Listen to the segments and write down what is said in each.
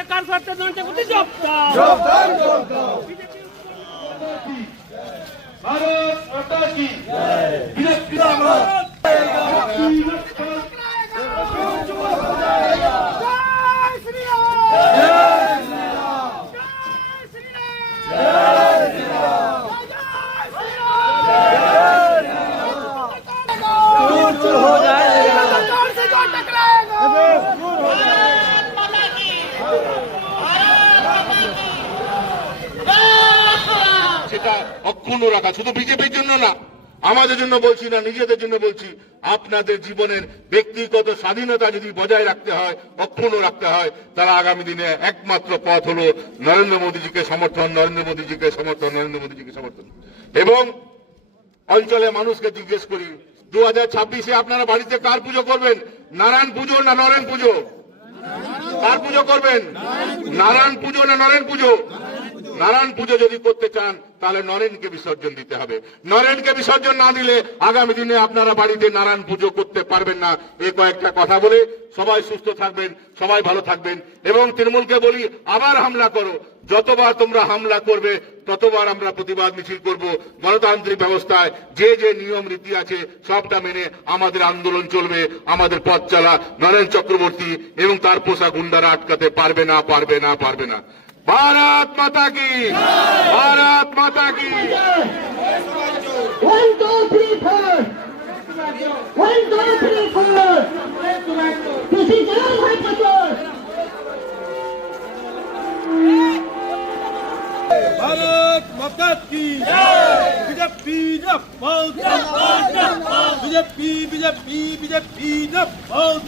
হচ্ছে কার স্বার্থে নরেন্দ্র মোদী জবাব দাও। भारत माता की সেটা অক্ষুণ্ণ রাখা, শুধু বিজেপির জন্য না, আমাদের জন্য বলছি না, নিজেদের জন্য বলছি। আপনাদের জীবনের ব্যক্তিগত স্বাধীনতা যদি বজায় রাখতে হয়, অক্ষুণ্ণ রাখতে হয়, তারা আগামী দিনে একমাত্র পথ হলো নরেন্দ্র মোদীজিকে সমর্থন, নরেন্দ্র মোদীজিকে সমর্থন, নরেন্দ্র মোদীজিকে সমর্থন। এবং অঞ্চলে মানুষকে জিজ্ঞেস করি, 2026-এ আপনারা বাড়িতে কার পুজো করবেন? নারায়ণ পুজো না নরেন পুজো? কার পুজো করবেন? নারায়ণ পুজো না নরেন পুজো? নারায়ণ পুজো যদি করতে চান তাহলে নরেনকে বিসর্জন দিতে হবে। নরেনকে বিসর্জন না দিলে আগামী দিনে আপনারা বাড়িতে নারায়ণ পুজো করতে পারবেন না। এই কয়েকটা কথা বলে সবাই সুস্থ থাকবেন, সবাই ভালো থাকবেন। এবং তৃণমূলকে বলি, আবার হামলা করো, যতবার তোমরা হামলা করবে ততবার আমরা প্রতিবাদ মিছিল করব। গণতান্ত্রিক ব্যবস্থায় যে যে নিয়ম রীতি আছে সবটা মেনে আমাদের আন্দোলন চলবে, আমাদের পথ চলা। নরেন চক্রবর্তী এবং তার পোষা গুন্ডারা আটকাতে পারবে না, পারবে না, পারবে না। भारत माता की, भारत माता की। 1 2 3 4 1 2 3 4 किसी जान भाई पकड़। भारत माता की बीजेपी जिंदाबाद, बीजेपी बीजेपी बीजेपी जिंदाबाद,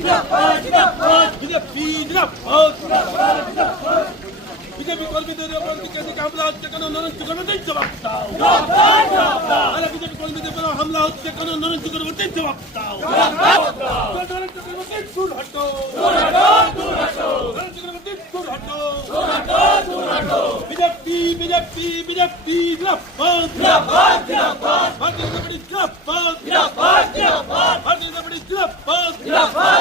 बीजेपी जिंदाबाद। বিজেপি কর্মীদের উপর হামলা হচ্ছে কেন? নরেন্দ্র চক্রবর্তী জবাব দাও। আরে বিজেপি কর্মীদের উপর হামলা হচ্ছে কেন? নরেন্দ্র চক্রবর্তী জবাব দাও। নরেন্দ্র চক্রবর্তী দূর হটো, নরেন্দ্র চক্রবর্তী দূর হটো। বিজেপি বিজেপি বিজেপি জিন্দাবাদ, ভারতীয় জনতা পার্টি জিন্দাবাদ, ভারতীয় জনতা পার্টি জিন্দাবাদ।